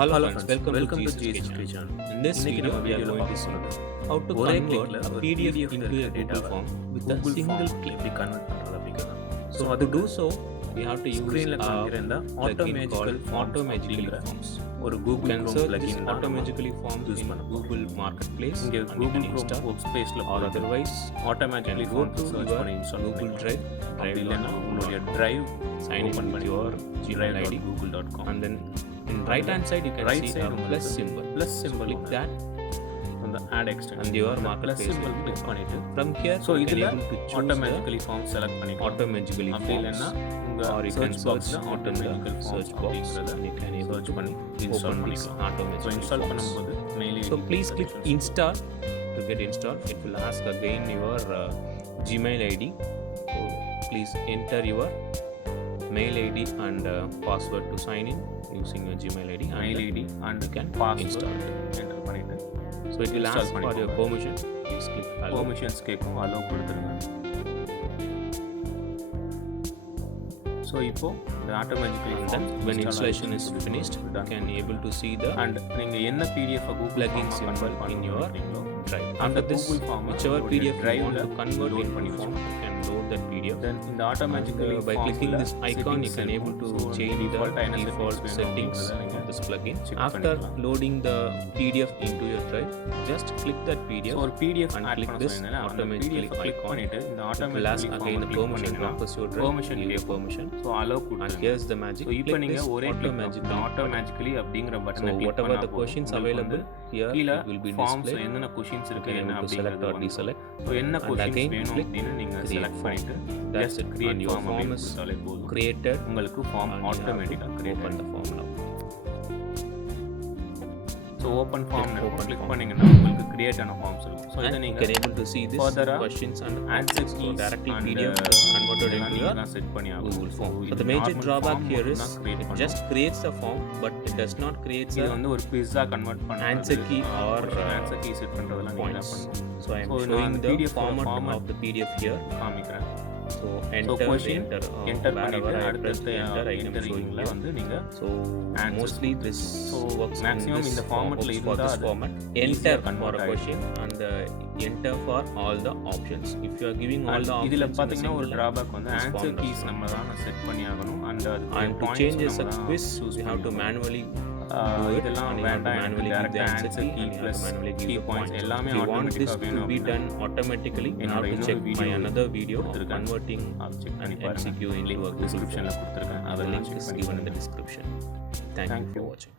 Hello friends, welcome to GSSK channel. In this video, we are going to see how to convert a PDF into a Google form with a single click. So to do so, we have to use a plugin called Automagically Forms. Or Google can search this Automagically Forms in Google Marketplace and Google Chrome Workspace or otherwise Automagically go to your Google Drive, sign in with your Gmail ID, google.com, and then in right hand side you can see a plus symbol. Click that on the add extension and your marketplace symbol click பண்ணிட்டு from here so you can idhula able to choose automatically form select பண்ணிக்கலாம் automatically forms or you can search automatically search box and you can able search to பண்ணி install பண்ணிக்கலாம் automatically so install பண்ணும்போது so please click install to get installed. It will ask again your Gmail ID, so please enter your mail ID and password to sign in using your Gmail ID and mail ID and you can install it. Enter பண்ணிட்டு so it will ask for your permission. Please click allow. Permissions கேக்கும் allow கொடுத்துருங்க. So இப்போ the automatically and then when installation is finished you can able to see the and நீங்க என்ன PDF Google plugin symbol in your drive. After this Google form whichever PDF drive you want to convert into form you can load that PDF. then in the automatically by clicking this icon you can able to change the default settings of this plugin. After loading the PDF into your drive, just click that PDF so ஒரு PDF and add click பண்ண this சொன்னேனா automatically click icon. பண்ணிட்டு இந்த It will ask automatically again the permission to access your drive. permission give your permission. so allow And கொடுத்துருங்க. here's the magic. so இப்போ Click நீங்க this ஒரே automatically அப்படிங்கற so பட்டனை click whatever பண்ணா the questions available here கீழ it will be forms displayed. என்னென்ன questions You இருக்கு can என்ன able to select or deselect. so என்ன And questions again வேணும் click அப்படினு நீங்க create select form. பண்ணிட்டு That's just it. create And your form form அப்படின்னு is கொடுத்தாலே போதும் created உங்களுக்கு form and you have to automatically create open the form now. so open form open click form. பண்ணீங்கன்னா உங்களுக்கு create ஆன forms இருக்கும் so இத And you நீங்க can able to see this further questions and answer answers. So keys directly and PDF is converted into your நீங்க set பண்ணி ஆகும் Google form. So இது the major normal drawback form here is மட்டும் தான் create it பண்ணும். just creates the form but it does not create இது the வந்து ஒரு pizza convert பண்றது answer key or answer key set பண்றதெல்லாம் நீங்க தான் points. பண்ணணும் So I am So, நான் showing அந்த the PDF format of the PDF here. காமிக்கிறேன் So so enter question enter enter wherever பண்ணிட்டு I press அடுத்த enter I am showing enteringல here. வந்து நீங்க So answers mostly this So, works maximum in this இந்த format ல works for இருந்தா this அது format. easier Enter for convert a question and enter for all the options. If you are giving all the இதுல options in a பாத்தீங்கன்னா ஒரு single drawback வந்து this answer form does keys not நம்ம தான் set பண்ணி ஆகணும் and and to change as a quiz we have to manually do it இதெல்லாம் and you have to வேண்டாம் manually give direct the answer answer key key and you have plus to manually give key the points points. எல்லாமே If you want this automatic-ஆ to வேணும் be அப்படின்னா done automatically you have to என்னோட check இன்னொரு my video another video கொடுத்திருக்கேன். converting check an பண்ணி பாருங்க. MCQ into a Google descriptionல form. கொடுத்திருக்கேன் The அதெல்லாம் link check is பண்ணி given in the பாருங்க. description. Thank you Thank for you. watching.